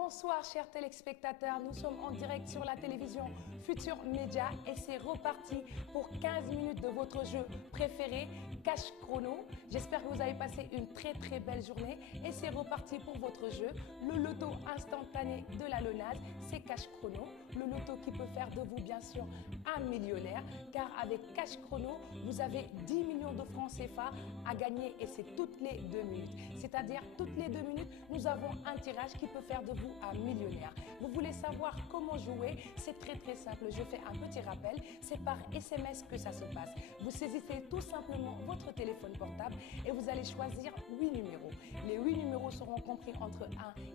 Bonsoir chers téléspectateurs, nous sommes en direct sur la télévision Futur Média et c'est reparti pour 15 minutes de votre jeu préféré, Cash Chrono. J'espère que vous avez passé une très belle journée et c'est reparti pour votre jeu. Le loto instantané de la Lonase, c'est Cash Chrono. Le loto qui peut faire de vous bien sûr un millionnaire car avec Cash Chrono, vous avez 10 millions de francs CFA à gagner et c'est toutes les 2 minutes. C'est-à-dire toutes les 2 minutes, nous avons un tirage qui peut faire de vous un millionnaire. Vous voulez savoir comment jouer? C'est très simple. Je fais un petit rappel. C'est par SMS que ça se passe. Vous saisissez tout simplement votre téléphone portable et vous allez choisir 8 numéros. Les 8 numéros seront compris entre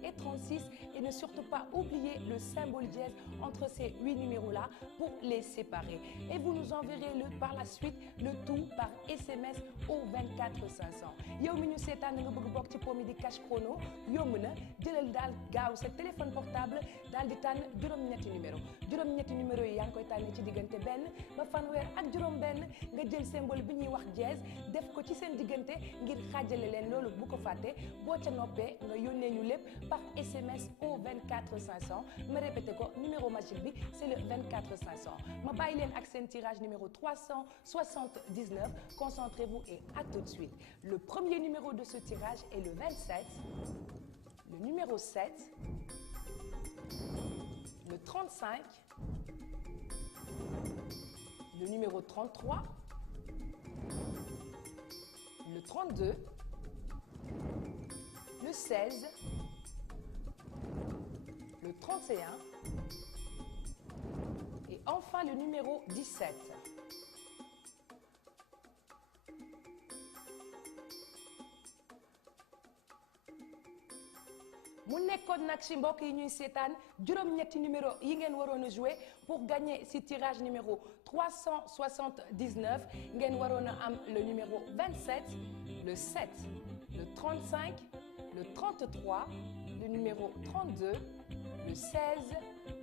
1 et 36 et ne surtout pas oublier le symbole dièse entre ces 8 numéros-là pour les séparer. Et vous nous enverrez par la suite le tout par SMS au 24 500. yow mi ñu seetaan nga bëgg bokk ci pomi di Cash Chrono yomb na jëlal daal gaaw sa téléphone portable daal di tànn juróom-ñetti numéro yi yaa ngi koy tànn ci diggante benn ba fanweer ak juróom-benn nga jël symbole bi ñuy wax dièse def ko ci seen diggante ngir xaajale leen loolu bu ko fàtte boo ca noppee nga yónnee ñu lépp par SMS au 24 500 ma répété ko numéro magique bi c'est le 24 500 ma bàyyi leen ak seen tirage numéro 379 concentrez-vous et à tout de suite. Le premier numéro de ce tirage est le 27, le numéro 7, le 35, le numéro 33, le 32, le 16, le 31 et enfin le numéro 17. mu nekkoon nag ci mbokk yi ñuy seetaan juróom-ñetti numéro yi ngeen waroon a jouer pour gagner ci tirage numéro 379 ngeen waroon a am le numéro 27 le 7 le 35 le 33 le numéro 32 le 16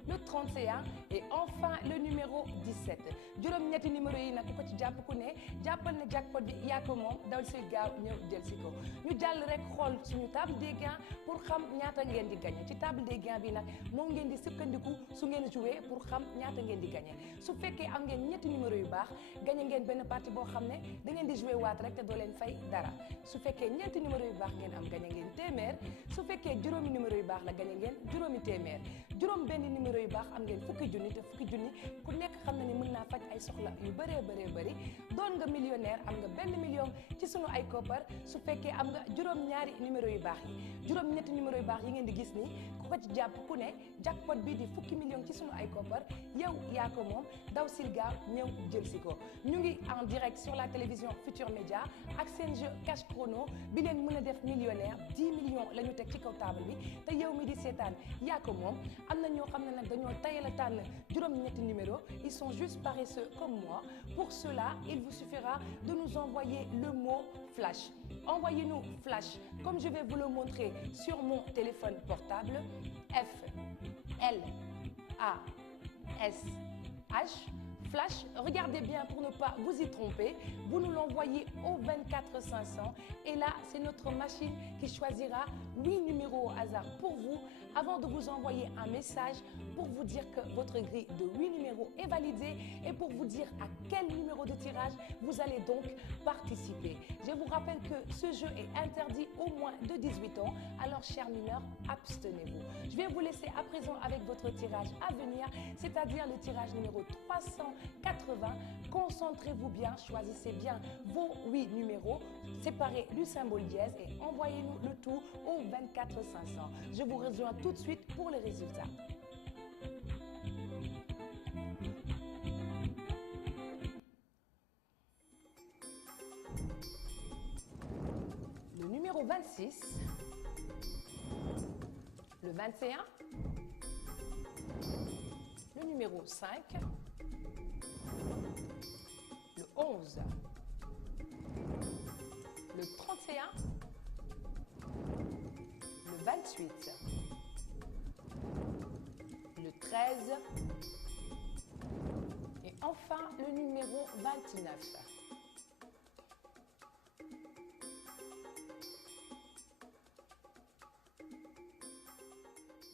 le 31 et enfin le numéro 17 juróom-ñetti numéro yi nag ku ko ci jàpp ku ne jàppal na jackpot bi yaa ko moom dawal si gaaw ñëw jël si ko ñu jàll rek xool suñu table des gains pour xam ñaata ngeen di gagné ci table des gains bi nag moom ngeen di sukkandiku su ngeen joué pour xam ñaata ngeen di gagné su fekkee am ngeen ñetti numéro yu baax gagné ngeen benn partie boo xam ne da ngeen di joué waat rek te doo leen fay dara su fekkee ñeenti numéro yu baax ngeen am gagné ngeen téeméer su fekkee juróomi numéro yu baax la gagné ngeen juróomi téeméer juróom benn numéro yu baax am ngeen fukki junni te fukki junni ku nekk xam na ni mën naa faj ay soxla yu bëree bëri doon nga millionnaire am nga benn million ci sunu ay koppar su fekkee am nga juróom-ñaari numéro yu baax yi juróom-ñetti numéro yu baax yi ngeen di gis nii ku ko ci jàpp ku ne jackpot bii di fukki million ci sunu ay koppar yow yaa ko moom daw sil gaaw ñëw jël si ko ñu ngi en direct sur la télévision Futur Média ak seen jeu Cash Chrono bi leen mën a def millionnaire 10 millions la ñu teg ci kaw table bi te yow mi di seetaan yaa ko moom am na ñoo xam ne nag dañoo tayal a tànn juróom-ñetti numéro ils sont juste paresseux comme moi pour cela il vous suffira de nous envoyer le mot flash. Envoyez-nous flash comme je vais vous le montrer sur mon téléphone portable F L A S H flash, regardez bien pour ne pas vous y tromper, vous nous l'envoyez au 24 500 et là c'est notre machine qui choisira 8 numéros au hasard pour vous avant de vous envoyer un message pour vous dire que votre grille de 8 numéros est validée et pour vous dire à quel numéro de tirage vous allez donc participer. Je vous rappelle que ce jeu est interdit aux moins de 18 ans, alors chers mineurs, abstenez-vous. Je vais vous laisser à présent avec votre tirage à venir, c'est-à-dire le tirage numéro 380. Concentrez-vous bien, choisissez bien vos 8 numéros, séparés du symbole dièse et envoyez-nous le tout au 24 500. Je vous rejoins tout de suite pour les résultats. Le numéro 26, le 21, le numéro 5, le 11, le 31, le 28, le 13 et enfin le numéro 29.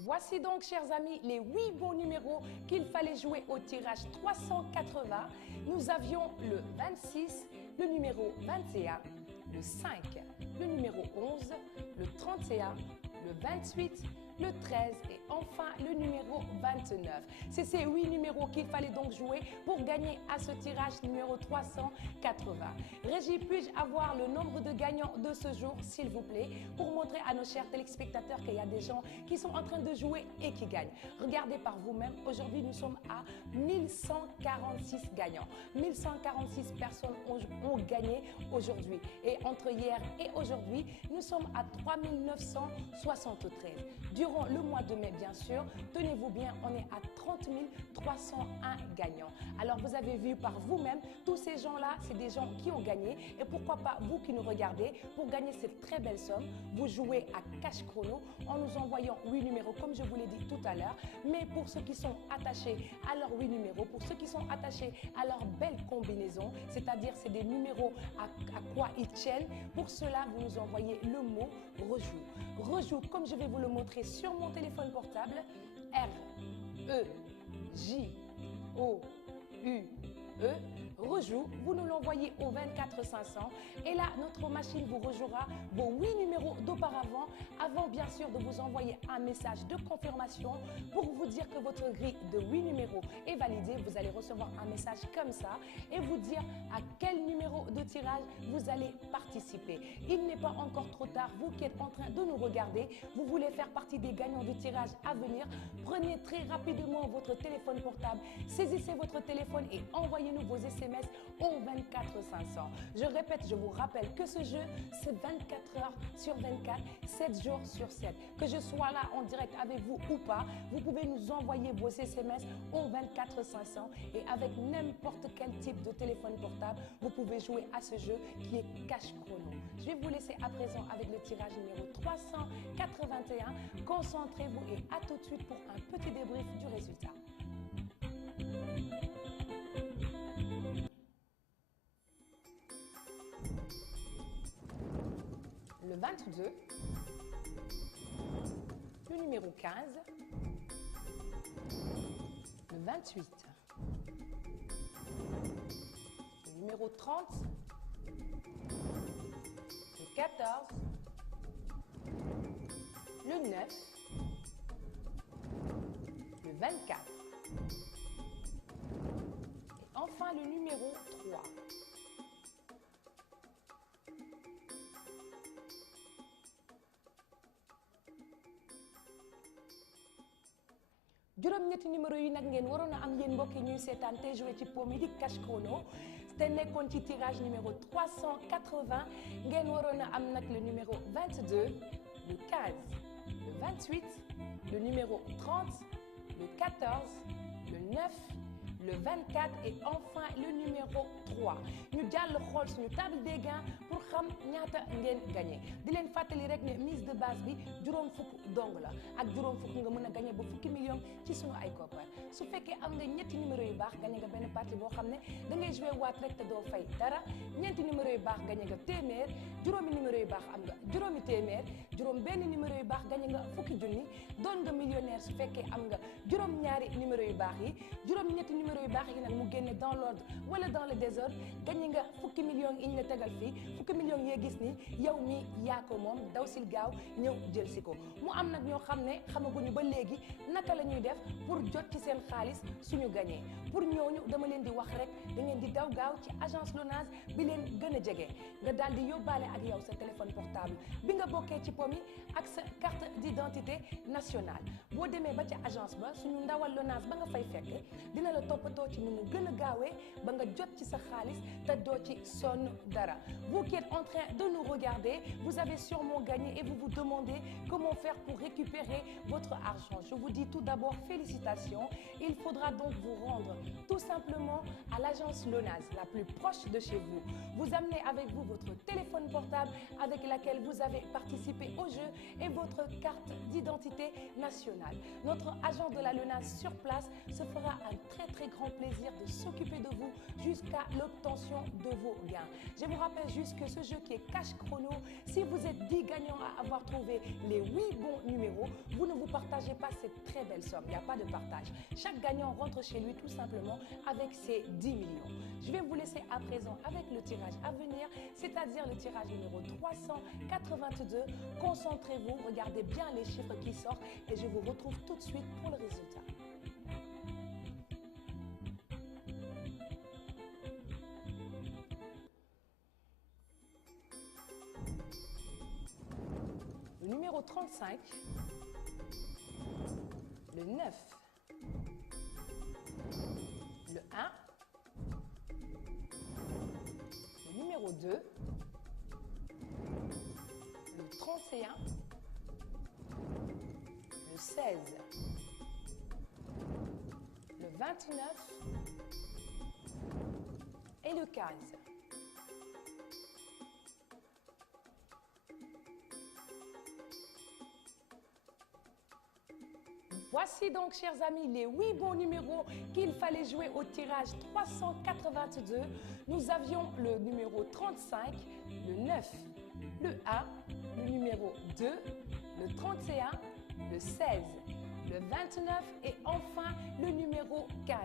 Voici donc, chers amis, les 8 bons numéros qu'il fallait jouer au tirage 380. Nous avions le 26, le numéro 21, le 5, le numéro 11, le 31, le 28, le 13 et enfin le numéro 29. C'est ces 8 numéros qu'il fallait donc jouer pour gagner à ce tirage numéro 380. Régie, puis-je avoir le nombre de gagnants de ce jour, s'il vous plaît, pour montrer à nos chers téléspectateurs qu'il y a des gens qui sont en train de jouer et qui gagnent. Regardez par vous-même, aujourd'hui nous sommes à 1146 gagnants. 1146 personnes ont gagné aujourd'hui. Et entre hier et aujourd'hui, nous sommes à 3973. Durant le mois de mai, bien sûr, tenez-vous bien, on est à 30 301 gagnants. Alors, vous avez vu par vous-même, tous ces gens-là, c'est des gens qui ont gagné. Et pourquoi pas vous qui nous regardez, pour gagner cette très belle somme, vous jouez à Cash Chrono en nous envoyant 8 numéros, comme je vous l'ai dit tout à l'heure. Mais pour ceux qui sont attachés à leurs 8 numéros, pour ceux qui sont attachés à leur belle combinaison, c'est-à-dire c'est des numéros à quoi ils tiennent, pour cela, vous nous envoyez le mot rejoue. Rejoue, comme je vais vous le montrer sur mon téléphone portable, R-E-J-O-U-E. Rejoue, vous nous l'envoyez au 24 500 et là, notre machine vous rejouera vos 8 numéros d'auparavant avant bien sûr de vous envoyer un message de confirmation pour vous dire que votre grille de 8 numéros est validée. Vous allez recevoir un message comme ça et vous dire à quel numéro de tirage vous allez participer. Il n'est pas encore trop tard, vous qui êtes en train de nous regarder, vous voulez faire partie des gagnants du tirage à venir, prenez très rapidement votre téléphone portable, saisissez votre téléphone et envoyez-nous vos SMS au 24 500. Je répète, je vous rappelle que ce jeu, c'est 24 heures sur 24, 7 jours sur 7. Que je sois là en direct avec vous ou pas, vous pouvez nous envoyer vos SMS au 24 500 et avec n'importe quel type de téléphone portable, vous pouvez jouer à ce jeu qui est Cash Chrono. Je vais vous laisser à présent avec le tirage numéro 381. Concentrez-vous et à tout de suite pour un petit débrief du résultat. Le 22, le numéro 15, le 28, le numéro 30, le 14, le 9, le 24 et enfin le numéro 3. juróom-ñetti numéro yi nag ngeen waroon a am yéen mbokk yi ñuy seetaan te joué ci po mi di Cash Chrono te nekkoon ci tirage numéro 380 ngeen waroon a am nag le numéro 22, le 15, le 28, le numéro 30, le 14, le 9, le 24 et enfin le numéro 3. ñu jàll xool suñu table des gains pour xam ñaata ngeen gagné di leen fàttali rek ne mise de base bi juróom fukk dong la ak juróom fukk nga mën a gagné ba fukki million ci suñu ay koppar su fekkee am nga ñetti numéro yu baax gagné nga benn partie boo xam ne da ngay joué waat rek te doo fay dara ñeenti numéro yu baax gagné nga téeméer juróomi numéro yu baax am nga juróomi téeméer juróom benn numéro yu baax gagné nga fukki junni doon nga millionnaire su fekkee am nga juróom ñaari numéro yu baax yi juróom ñetti numéro yu baax yi nag mu génne dans l'ordre wala dans le désordre gagné nga fukki millions yi ñu la tegal fii fukki millions yee gis ni yow mi yaa ko moom daw sil gaaw ñëw jël si ko mu am nag ñoo xam ne xamaguñu ba léegi naka la ñuy def pour jot ci seen xaalis suñu gagné pour ñooñu dama leen di wax rek da ngeen di daw gaaw ci agence Lonase bi leen gën a jege nga daal di yóbbaale ak yow sa téléphone portable bi nga bokkee ci po mi ak sa carte d'identité nationale boo demee ba ca agence ba suñu ndawal Lonase ba nga fay fekk dina la toppatoo ci ni mu gën a gaawee ba nga jot ci sa xaalis te doo ci sonn dara. Vous qui êtes en train de nous regarder, vous avez sûrement gagné et vous vous demandez comment faire pour récupérer votre argent. Je vous dis tout d'abord félicitations. Il faudra donc vous rendre tout simplement à l'agence Lonase la plus proche de chez vous. Vous amenez avec vous votre téléphone portable avec laquelle vous avez participé au jeu et votre carte d'identité nationale. Notre agent de la Lonase sur place se fera un très grand plaisir de s'occuper de vous jusqu'à l'obtention de vos gains. Je vous rappelle juste que ce jeu qui est cash chrono. Si vous êtes 10 gagnants à avoir trouvé les 8 bons numéros, vous ne vous partagez pas cette très belle somme. Il n'y a pas de partage. Chaque gagnant rentre chez lui tout simplement avec ses 10 millions. Je vais vous laisser à présent avec le tirage à venir, c'est-à-dire le tirage numéro 382. Concentrez-vous, regardez bien les chiffres qui sortent et je vous retrouve tout de suite pour le résultat. Le numéro 35, le 9, le 1, le numéro 2, le 31, le 16, le 29 et le 15. Voici donc, chers amis, les 8 bons numéros qu'il fallait jouer au tirage 382. Nous avions le numéro 35, le 9, le 1, le numéro 2, le 31, le 16, le 29 et enfin le numéro 15.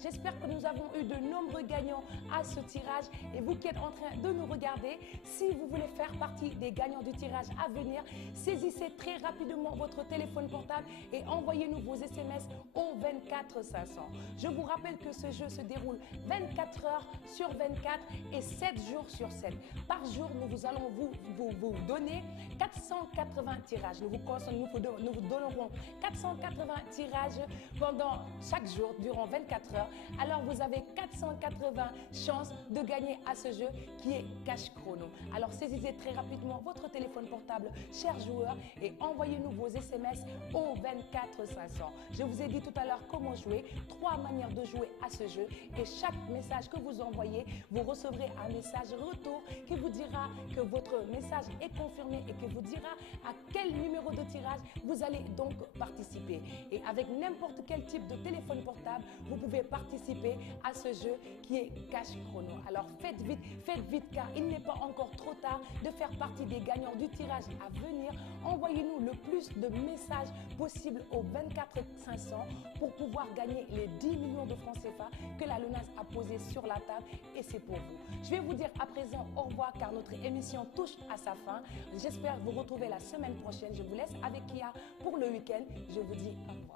J'espère que nous avons eu de nombreux gagnants à ce tirage et vous qui êtes en train de nous regarder, si vous voulez faire partie des gagnants du tirage à venir, saisissez très rapidement votre téléphone portable et envoyez-nous vos SMS au 24 500. Je vous rappelle que ce jeu se déroule 24 heures sur 24 et 7 jours sur 7. Par jour, nous allons vous donner 480 tirages. Nous vous donnerons 480 tirages pendant chaque jour durant 24 heures. Alors vous avez 480 chances de gagner à ce jeu qui est cash chrono. Alors saisissez très rapidement votre téléphone portable, chers joueurs, et envoyez-nous vos SMS au 24 500. Je vous ai dit tout à l'heure comment jouer, 3 manières de jouer à ce jeu et chaque message que vous envoyez, vous recevrez un message retour qui vous dira que votre message est confirmé et qui vous dira à quel numéro de tirage vous allez donc participer. Et avec n'importe quel type de téléphone portable, vous pouvez participer à ce jeu qui est cash chrono. Alors faites vite car il n'est pas encore trop tard de faire partie des gagnants du tirage à venir. Envoyez-nous le plus de messages possible au 24 500 pour pouvoir gagner les 10 millions de francs CFA que la LONASE a posé sur la table et c'est pour vous. Je vais vous dire à présent au revoir car notre émission touche à sa fin. J'espère vous retrouver la semaine prochaine. Je vous laisse avec Kia pour le week-end. Je vous dis au revoir.